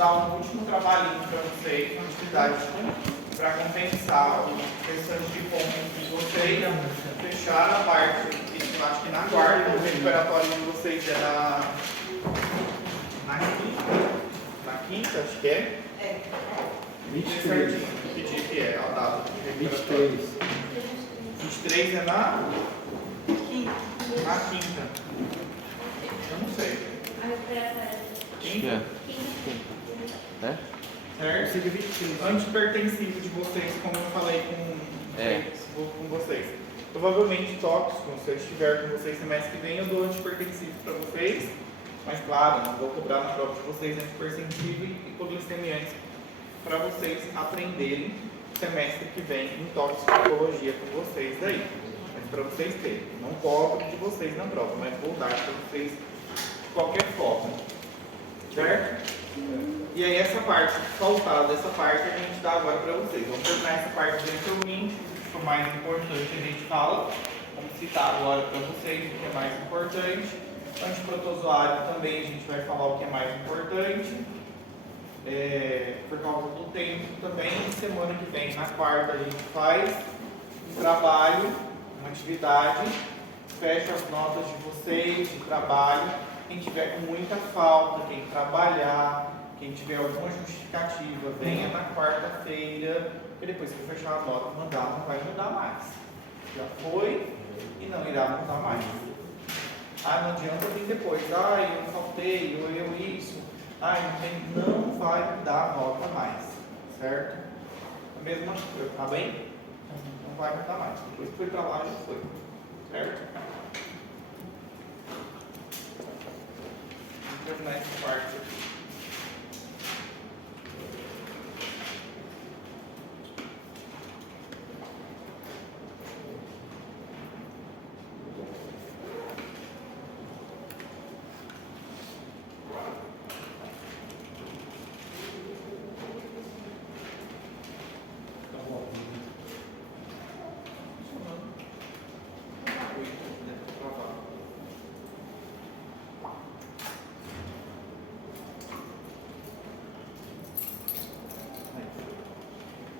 dar um último trabalhinho para vocês, uma atividade para compensar o restante de pontos de vocês, fechar a parte, eu acho que na quarta, o recuperatório de vocês é na quinta, acho que é. 23. Que dia que é a data? 23. 23 é na quinta. Eu não sei. Quinta? É? Certo? 23. Antipertensivo de vocês, como eu falei com vocês. Provavelmente tóxico, se eu estiver com vocês semestre que vem, eu dou antipertensivo para vocês. Mas claro, não vou cobrar na prova de vocês antipertensivo e hipoglicemiantes para vocês aprenderem semestre que vem em toxicologia com vocês daí. Mas para vocês terem. Não cobro de vocês na prova, mas vou dar para vocês de qualquer forma. Certo? E aí essa parte, faltada essa parte, a gente dá agora para vocês. Vamos terminar essa parte eventualmente, o que é mais importante a gente fala. Vamos citar agora para vocês o que é mais importante. Antiprotozoário também a gente vai falar o que é mais importante. Por causa do tempo também, semana que vem, na quarta, a gente faz um trabalho, uma atividade, fecha as notas de vocês, de trabalho. Quem tiver com muita falta, quem trabalhar, quem tiver alguma justificativa, venha na quarta-feira, e depois que eu fechar a nota, mandar, não vai mudar mais. Já foi e não irá mudar mais. Não adianta vir depois, eu faltei, ou eu isso. Não vai mudar a nota mais, certo? A mesma coisa, tá bem? Não vai mudar mais. Depois que foi pra lá, já foi, certo? Vamos terminar essa parte aqui.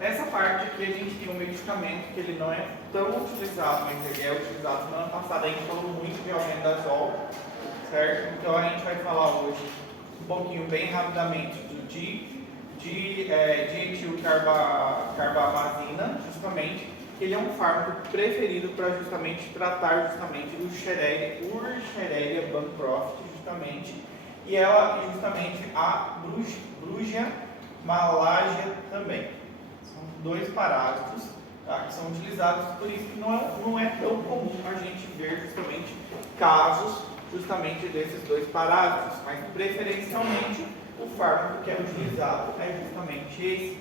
Nessa parte aqui a gente tem um medicamento que ele não é tão utilizado, mas ele é utilizado. Semana passada a gente falou muito de albendazol, certo? Então a gente vai falar hoje um pouquinho, bem rapidamente, de dietilcarbamazina, justamente. Ele é um fármaco preferido para justamente tratar justamente do Urshrelia bancroft, justamente. E ela justamente a Brugia malaria também. Dois parásitos, tá, que são utilizados, por isso que não é tão comum a gente ver justamente casos justamente desses dois parásitos, mas preferencialmente o fármaco que é utilizado é justamente esse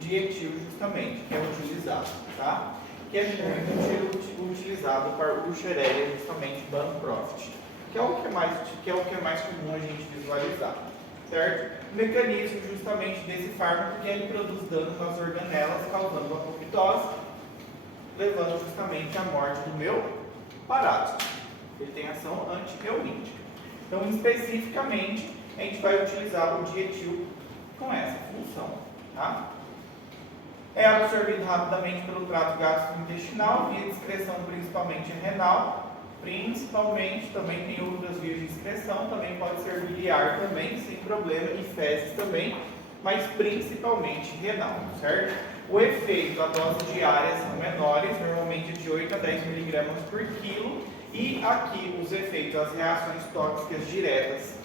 dietil, justamente, que é utilizado, tá? Que é muito utilizado para o Urshrelia justamente bancroft, que é o que é mais comum a gente visualizar. Certo? O mecanismo justamente desse fármaco que ele produz dano nas organelas, causando apoptose, levando justamente à morte do meu parásito. Ele tem ação antireolítica. Então, especificamente, a gente vai utilizar o dietil com essa função. Tá? É absorvido rapidamente pelo trato gastrointestinal, via excreção principalmente renal. Principalmente, também tem outras vias de excreção, também pode ser biliar também, sem problema, e fezes também, mas principalmente renal, certo? O efeito, a dose diária são menores, normalmente de 8 a 10 mg por quilo, e aqui os efeitos, as reações tóxicas diretas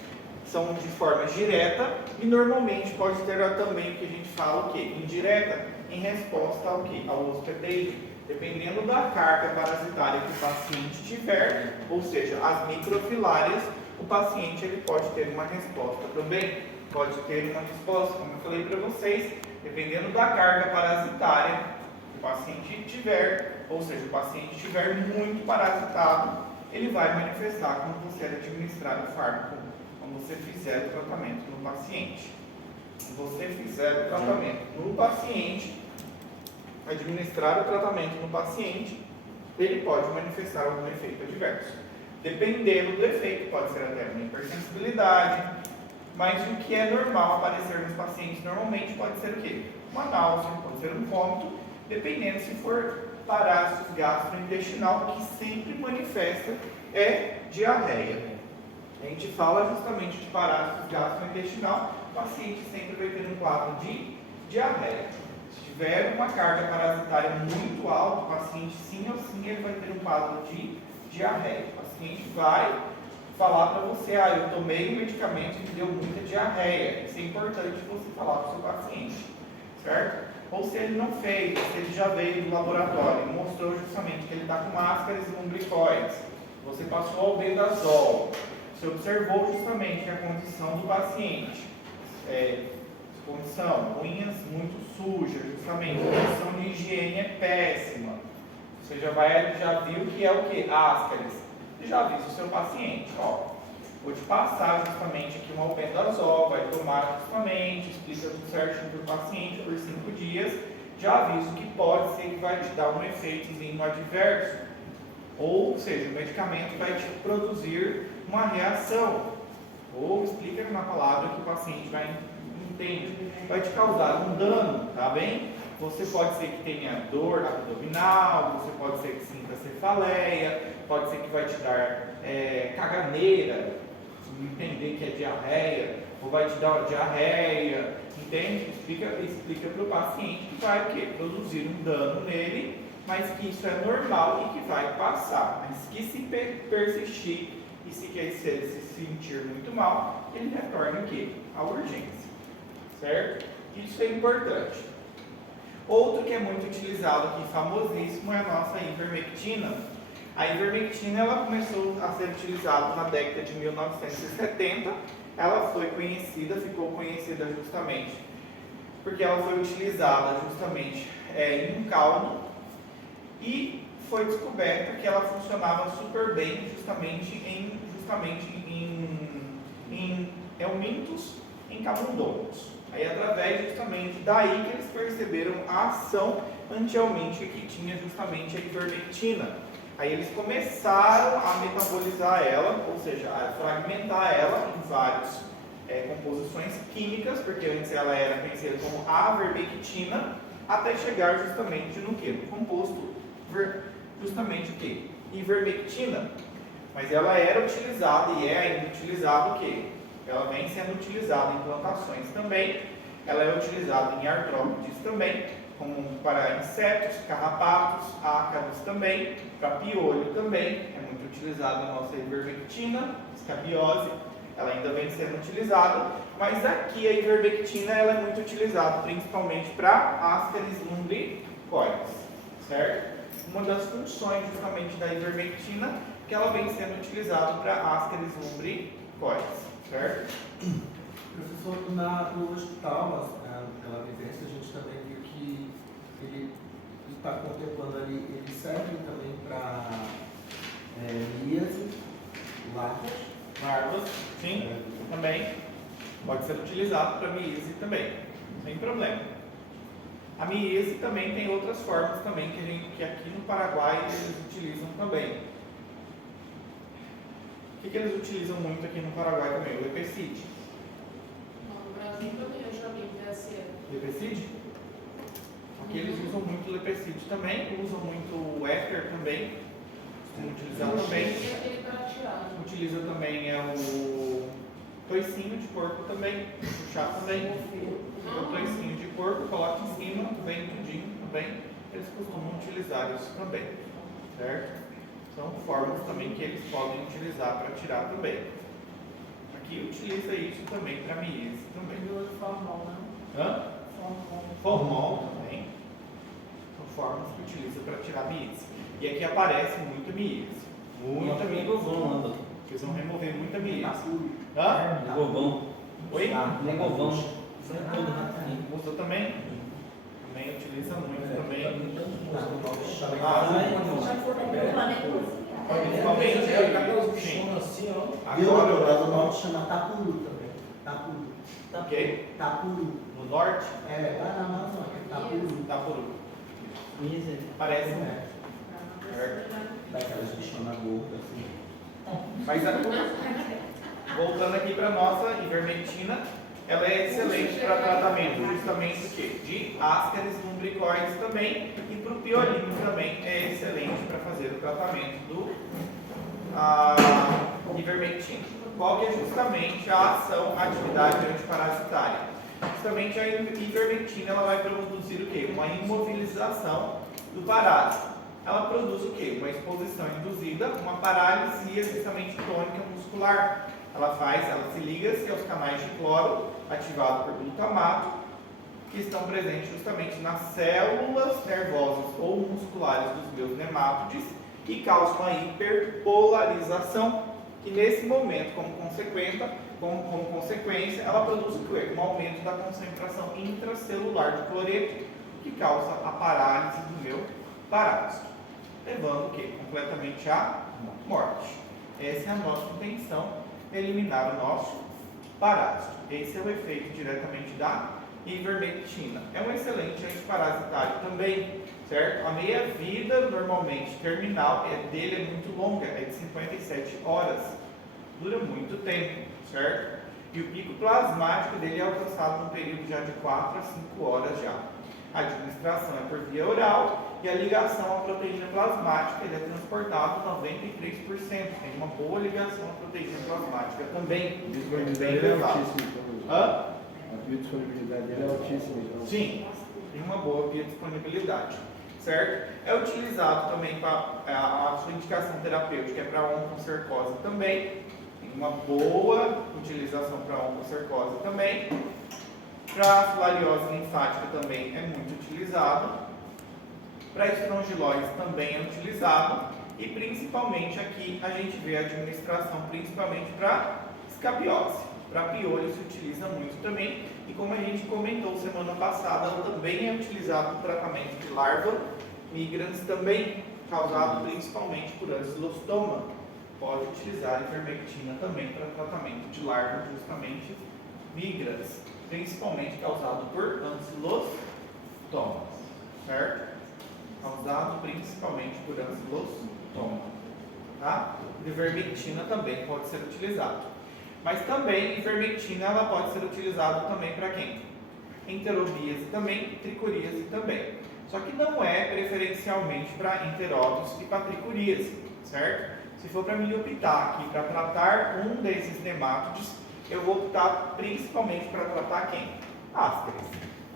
são de forma direta, e normalmente pode ter também o que a gente fala, o quê? Indireta, em resposta ao quê? Ao hospedeiro. Dependendo da carga parasitária que o paciente tiver, ou seja, as microfilárias, o paciente ele pode ter uma resposta também. Pode ter uma resposta, como eu falei para vocês, dependendo da carga parasitária que o paciente tiver, ou seja, o paciente estiver muito parasitado, ele vai manifestar quando você administrar o fármaco, quando você fizer o tratamento no paciente. Se você fizer o tratamento no paciente, administrar o tratamento no paciente, ele pode manifestar algum efeito adverso. Dependendo do efeito, pode ser até uma hipersensibilidade, Mas o que é normal aparecer nos pacientes normalmente pode ser o quê? Uma náusea, pode ser um vômito, dependendo se for parásitos gastrointestinal, que sempre manifesta diarreia. A gente fala justamente de parásitos gastrointestinal, o paciente sempre vai ter um quadro de diarreia. Se tiver uma carga parasitária muito alta, o paciente sim ou sim ele vai ter um quadro de diarreia. O paciente vai falar para você, eu tomei um medicamento que deu muita diarreia. Isso é importante você falar para o seu paciente, certo? Ou se ele não fez, se ele já veio do laboratório e mostrou justamente que ele está com ascaris lumbricoides, você passou albendazol, você observou justamente que a condição do paciente condição, unhas muito sujas, justamente, a condição de higiene é péssima. Você já viu que é o que? Ascaris. Você já avisa o seu paciente, vou te passar justamente aqui um albendazol, vai tomar justamente, explica tudo certinho para o paciente por 5 dias, já aviso que pode ser que vai te dar um efeitozinho adverso, ou seja, o medicamento vai te produzir uma reação, ou explica na palavra que o paciente vai entender, vai te causar um dano, tá bem? Você pode ser que tenha dor abdominal, você pode ser que sinta cefaleia, pode ser que vai te dar caganeira, entender que é diarreia, ou vai te dar uma diarreia, entende? Explica para o paciente que vai produzir um dano nele, mas que isso é normal e que vai passar, mas que se persistir e se sentir muito mal, ele retorna o quê? À urgência, certo? Isso é importante. Outro que é muito utilizado aqui, famosíssimo, é a nossa ivermectina. A ivermectina ela começou a ser utilizada na década de 1970. Ela foi conhecida, ficou conhecida justamente porque ela foi utilizada justamente em um caldo e foi descoberto que ela funcionava super bem justamente em eumintos, em camundongos. Aí através justamente daí que eles perceberam a ação antialmíntica que tinha justamente a ivermectina. Aí eles começaram a metabolizar ela, ou seja, a fragmentar ela em várias composições químicas, porque antes ela era conhecida como avermectina, até chegar justamente no que? No composto justamente o que? Ivermectina. Mas ela era utilizada e é ainda utilizada o que? Ela vem sendo utilizada em plantações também, ela é utilizada em artrópodes também, como para insetos, carrapatos, ácaros também, para piolho também, é muito utilizada a nossa ivermectina, escabiose, ela ainda vem sendo utilizada, mas aqui a ivermectina ela é muito utilizada principalmente para ascaris lumbricoides, certo? Uma das funções justamente da ivermectina é que ela vem sendo utilizada para ascaris lumbricoides, certo? Professor, no hospital, pela vivência, a gente também viu que ele está contemplando ali, ele serve também para míase, larvas, sim, também pode ser utilizado para míase também, sem problema. A míase também tem outras formas também que aqui no Paraguai eles utilizam também. O que eles utilizam muito aqui no Paraguai também? O lepecide. No Brasil também eu já vi PSL. Lepecide? Aqui eles usam muito lepecide também, usam muito o éter também, costumam utilizar também. Ele para tirar. Utiliza também o toicinho de porco também, o chá também. O toicinho de porco, coloca em cima, vem tudinho também. Eles costumam utilizar isso também, certo? São formas também que eles podem utilizar para tirar também. Aqui utiliza isso também para míase também. Formol, né? Hã? Formol também. São formas que utiliza para tirar míase. E aqui aparece muito míase. Muita míase. Eles vão remover muita míase. Hã? Negovão. Oi? Negovão. Usa também? Também utiliza muito também. Principalmente sim. Agora o lado norte chama Tapuru também. Tapuru. Ok? Tapuru. No norte? Lá na Amazônia. Tapuru. Tapuru. Parece. Daquelas bichonas gordas assim. Mas voltando aqui para a nossa ivermectina, ela é excelente para tratamento justamente do quê? De ascaris lumbricoides também, e para o piolino também é excelente para fazer o tratamento do ivermectina. Qual que é justamente a ação, a atividade antiparasitária? Justamente a ivermectina ela vai produzir o quê? Uma imobilização do parásito. Ela produz o quê? Uma exposição induzida, uma paralisia justamente tônica muscular. Ela se liga-se aos canais de cloro ativados por glutamato, que estão presentes justamente nas células nervosas ou musculares dos meus nemátodes e causam uma hiperpolarização, que nesse momento, como consequência, ela produz o quê? Um aumento da concentração intracelular de cloreto, que causa a parálise do meu parásito, levando o quê? Completamente à morte. Essa é a nossa intenção, eliminar o nosso parásito. Esse é o efeito diretamente da ivermectina. É um excelente antiparasitário também, certo? A meia-vida, normalmente, terminal, dele é muito longa, é de 57 horas. Dura muito tempo, certo? E o pico plasmático dele é alcançado num período já de 4 a 5 horas já. A administração é por via oral e a ligação à proteína plasmática ele é transportado 93%. Tem uma boa ligação à proteína plasmática também. A disponibilidade é altíssima. Então. A biodisponibilidade é altíssima. Então. Sim, tem uma boa biodisponibilidade, certo? É utilizado também para a sua indicação terapêutica, é para oncocercose também. Tem uma boa utilização para oncocercose também. Para a filariose linfática também é muito utilizado. Para estrongiloides também é utilizado. E principalmente aqui a gente vê a administração principalmente para escabiose. Para piolho se utiliza muito também. E como a gente comentou semana passada, ela também é utilizado no tratamento de larva migrans também, causado principalmente por ancilostoma. Pode utilizar ivermectina também para tratamento de larva justamente migrans, principalmente causado por ancilostoma, certo? Causado principalmente por ancilostoma, tá? Ivermectina também pode ser utilizado. Mas também ivermectina ela pode ser utilizada também para quem? Enterobíase também, tricoríase também. Só que não é preferencialmente para enteróbios e para tricoríase, certo? Se for para mim optar aqui para tratar um desses nemátodes, eu vou optar principalmente para tratar quem? Ascaris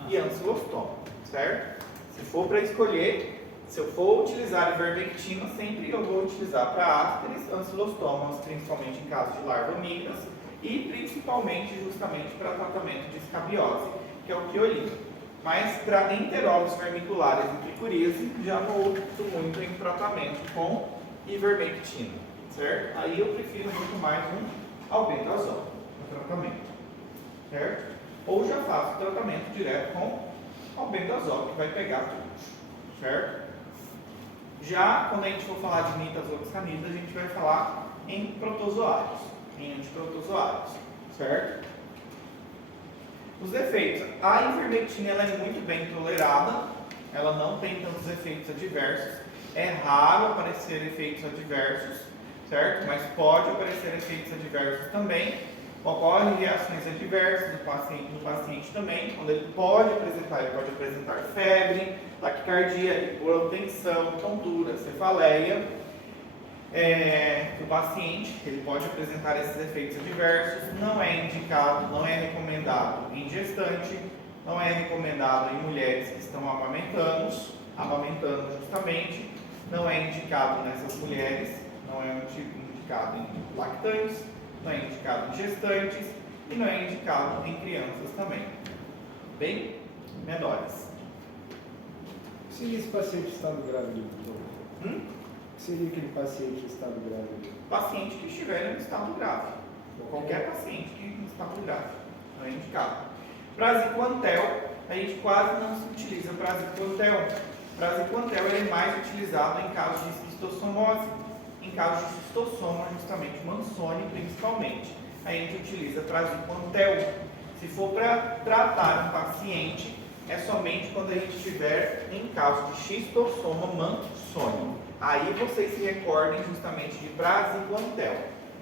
e ancilostoma, certo? Se for para escolher, se eu for utilizar ivermectina, sempre eu vou utilizar para ascaris, ancilostomas, principalmente em caso de larva migras, e principalmente justamente para tratamento de escabiose, que é o piolino. Mas para enteróbios vermiculares e tricoríase, já não opto muito em tratamento com ivermectina, certo? Aí eu prefiro muito mais um albendazol no tratamento, certo? Ou já faço o tratamento direto com albendazol, que vai pegar tudo, certo? Já quando a gente for falar de nitazoxanida, a gente vai falar em protozoários, em antiprotozoários, certo? Os efeitos. A ivermectina ela é muito bem tolerada, ela não tem tantos efeitos adversos. É raro aparecer efeitos adversos, certo? Mas pode aparecer efeitos adversos também. Ocorrem reações adversas no paciente também, quando ele pode apresentar febre, taquicardia, hipotensão, tontura, cefaleia. O paciente ele pode apresentar esses efeitos adversos. Não é indicado, não é recomendado em gestante, não é recomendado em mulheres que estão amamentando justamente, não é indicado nessas mulheres, não é indicado em lactantes, não é indicado em gestantes e não é indicado em crianças também, bem menores. Seria esse paciente em estado grave? Seria aquele paciente em estado grave? Paciente que estiver em estado grave, ou qualquer paciente que em estado grave, não é indicado. Praziquantel, a gente quase não se utiliza praziquantel. Praziquantel é mais utilizado em casos de esquistossomose, em casos de cistossoma, justamente Mansoni principalmente. A gente utiliza praziquantel. Se for para tratar um paciente, é somente quando a gente estiver em caso de xistossoma Mansoni. Aí vocês se recordem justamente de praziquantel.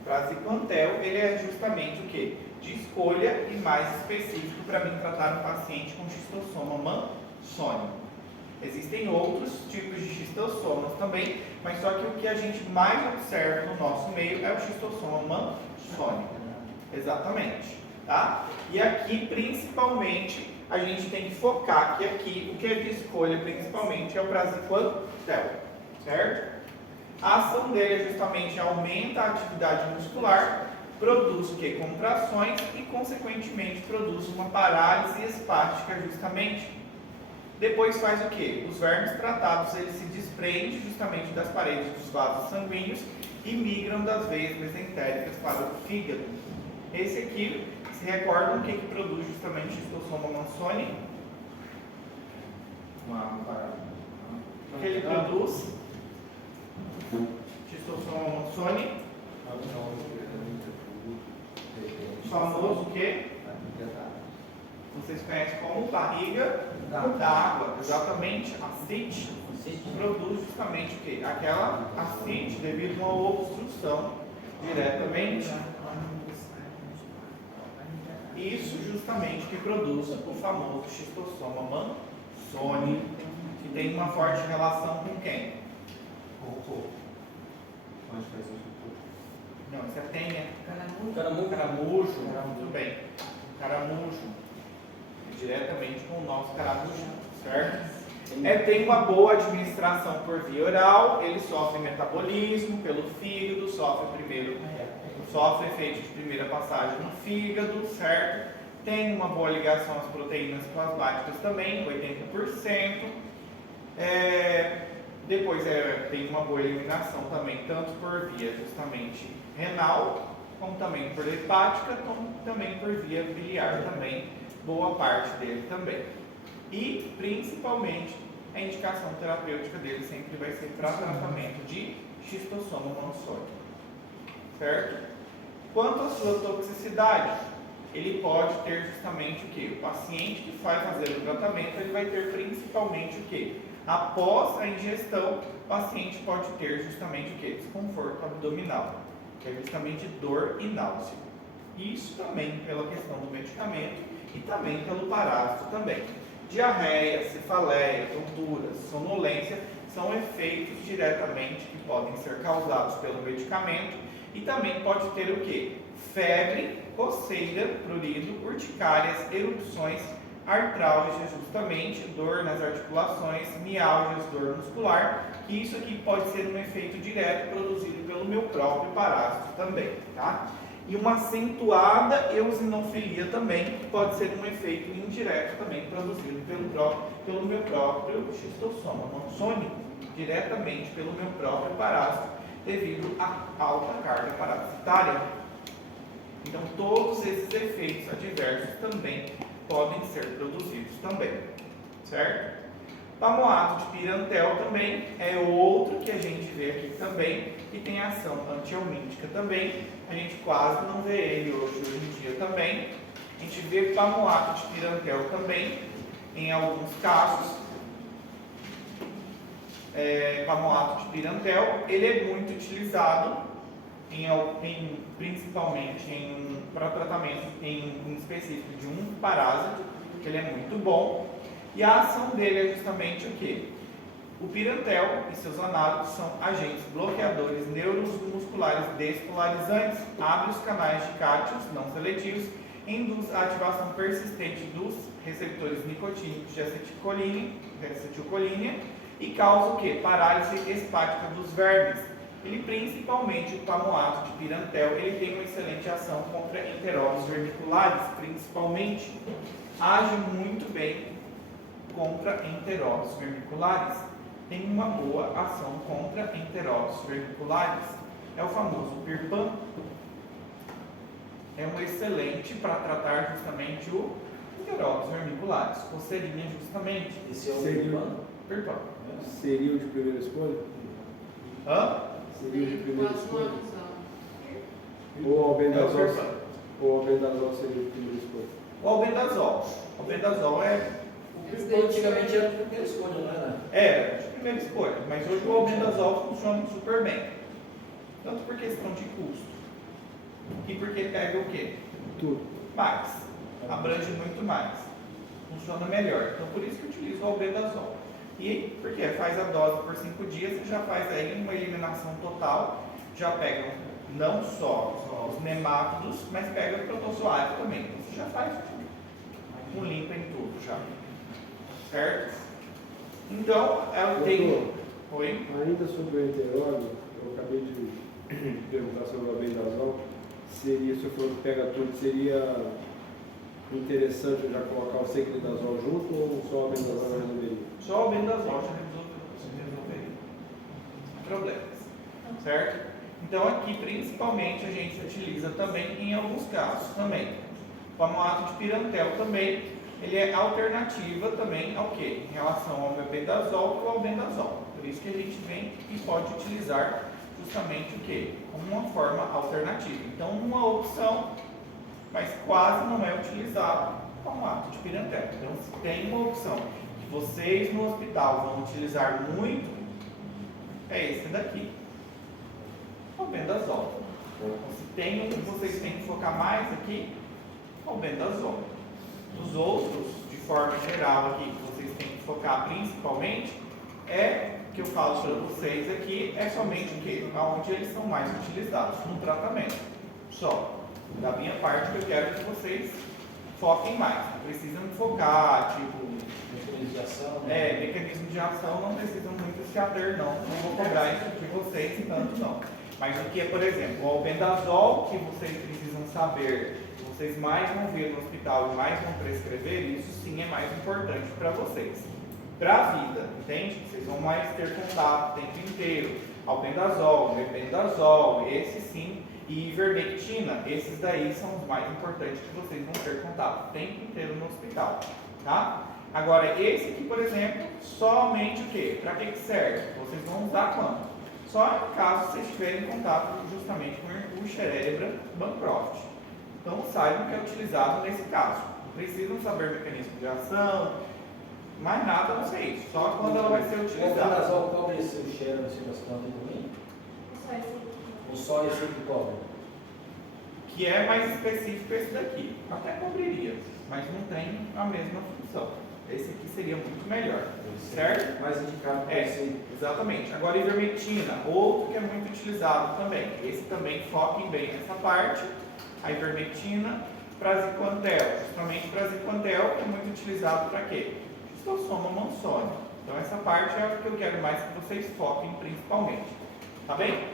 Praziquantel, ele é justamente o que? De escolha e mais específico para mim tratar um paciente com xistossoma mansônico. Existem outros tipos de xistossomas também, mas só que o que a gente mais observa no nosso meio é o xistossoma mansônico. Exatamente. Tá? E aqui, principalmente, a gente tem que focar que aqui, o que é de escolha principalmente é o praziquantel, certo? A ação dele é justamente aumenta a atividade muscular, produz o que? Contrações e, consequentemente, produz uma parálise espástica justamente. Depois faz o que? Os vermes tratados, eles se desprendem justamente das paredes dos vasos sanguíneos e migram das veias mesentéricas para o fígado. Esse aqui, se recordam o que produz justamente xistossoma mansoni? O que ele produz? Xistossoma mansoni, famoso o que? Vocês conhecem como barriga d'água, exatamente. Ascite produz justamente o que? Aquela ascite devido a uma obstrução diretamente. Isso justamente que produz o famoso xistossoma mansoni, que tem uma forte relação com quem? Com o corpo. Onde faz o corpo? Não, isso é tenha. Caramujo. Caramujo. Muito bem. Caramujo. Diretamente com o nosso caramujo, certo? Tem uma boa administração por via oral, ele sofre metabolismo pelo fígado, sofre efeito de primeira passagem no fígado, certo? Tem uma boa ligação às proteínas plasmáticas também, 80%. Depois tem uma boa eliminação também, tanto por via justamente renal, como também por hepática, como também por via biliar também, boa parte dele também. E, principalmente, a indicação terapêutica dele sempre vai ser para tratamento de xistossoma mansoni, certo? Quanto à sua toxicidade, ele pode ter justamente o que? O paciente que vai fazer o tratamento, ele vai ter principalmente o que? Após a ingestão, o paciente pode ter justamente o que? Desconforto abdominal, que é justamente dor e náusea. Isso também pela questão do medicamento e também pelo parásito também. Diarreia, cefaleia, tonturas, sonolência são efeitos diretamente que podem ser causados pelo medicamento e também pode ter o que? Febre, coceira, prurido, urticárias, erupções, artralgia, justamente, dor nas articulações, mialgias, dor muscular, que isso aqui pode ser um efeito direto produzido pelo meu próprio parásito também, tá? E uma acentuada eosinofilia também, que pode ser um efeito indireto também produzido pelo meu próprio xistossoma mansoni, diretamente pelo meu próprio parásito, devido à alta carga parasitária. Então, todos esses efeitos adversos também podem ser produzidos também, certo? Pamoato de pirantel também é outro que a gente vê aqui também, que tem ação antihelmíntica também. A gente quase não vê ele hoje em dia também. A gente vê pamoato de pirantel também, em alguns casos. Pamoato de pirantel, ele é muito utilizado principalmente para tratamento em específico de um parásito, que ele é muito bom. E a ação dele é justamente o que? O pirantel e seus análogos são agentes bloqueadores neuromusculares despolarizantes, abre os canais de cátions não seletivos, induz a ativação persistente dos receptores nicotínicos de acetilcolina e causa o que? Parálise hepática dos vermes. Ele, principalmente o pamoato de pirantel, ele tem uma excelente ação contra enteróbios vermiculares, principalmente. Age muito bem contra enteróbios vermiculares. Tem uma boa ação contra enteróbios vermiculares. É o famoso PIRPAN. É um excelente para tratar justamente o enteróbios vermiculares. Coceirinha justamente. Esse é o PIRPAN. Seria o de primeira escolha? Hã? Seria o de primeira escolha? É Ou o albendazol? PIRPAN. Ou albendazol seria o de primeira escolha? O albendazol. O albendazol antigamente era a primeira escolha, não era? era de primeira escolha, mas hoje o albendazol funciona super bem. Tanto por questão de custo, E porque pega o quê? Tudo. Mais. Abrange muito mais. Funciona melhor. Então por isso que eu utilizo o albendazol. E porque faz a dose por 5 dias, você já faz aí uma eliminação total. Já pega não só os nemátodos, mas pega o protozoário também. Então você já faz um limpo em tudo já. Certo? Então ela tem. Doutor, Oi? ainda sobre o enteróide, eu acabei de perguntar sobre o albendazol. Seria, se eu for pega tudo, seria interessante eu já colocar o secretazol junto ou só o albendazol já resolveria? Só o albendazol já resolveria problemas. Certo? Então aqui principalmente a gente utiliza também em alguns casos também. O palmato de pirantel também, ele é alternativa também ao que? Em relação ao albendazol ou ao albendazol. Por isso que a gente vem e pode utilizar justamente o que? Como uma forma alternativa. Então uma opção, mas quase não é utilizado o palmato de pirantel. Então se tem uma opção que vocês no hospital vão utilizar muito, é esse daqui. Albendazol. Então, se tem um que vocês têm que focar mais aqui, albendazol. Os outros, de forma geral aqui, que vocês têm que focar principalmente, que eu falo para vocês aqui, é somente o que? Onde eles são mais utilizados, no tratamento. Só. Da minha parte, que eu quero que vocês foquem mais. Não precisam focar, tipo... Mecanismo de ação. Mecanismo de ação não precisam muito se ater, não. Não vou cobrar isso de vocês tanto, não. Mas o que é, por exemplo, o albendazol, que vocês precisam saber, que vocês mais vão ver no hospital e mais vão prescrever, isso sim é mais importante para vocês. Para a vida, entende? Vocês vão mais ter contato o tempo inteiro. Albendazol, mebendazol, esse sim, e ivermectina, esses daí são os mais importantes que vocês vão ter contato o tempo inteiro no hospital, tá? Agora, esse aqui, por exemplo, somente o quê? Para que serve? Vocês vão usar quando? Só caso vocês tiverem contato justamente com o Escherichia Bancroft. Então saibam que é utilizado nesse caso. Não precisam saber o mecanismo de ação, mais nada a não ser isso. Só quando ela vai ser O utilizada. albendazol cobre esse cheiro no cima das plantas também? Ou só esse que cobre? Que é mais específico esse daqui. Até cobriria, mas não tem a mesma função. Esse aqui seria muito melhor, certo? Mais indicado para esse. Exatamente. Agora, ivermectina, outro que é muito utilizado também. Esse também foquem bem nessa parte. A ivermectina, praziquantel. Justamente praziquantel, que é muito utilizado para quê? Schistosoma mansoni. Então, essa parte é o que eu quero mais que vocês foquem principalmente. Tá bem?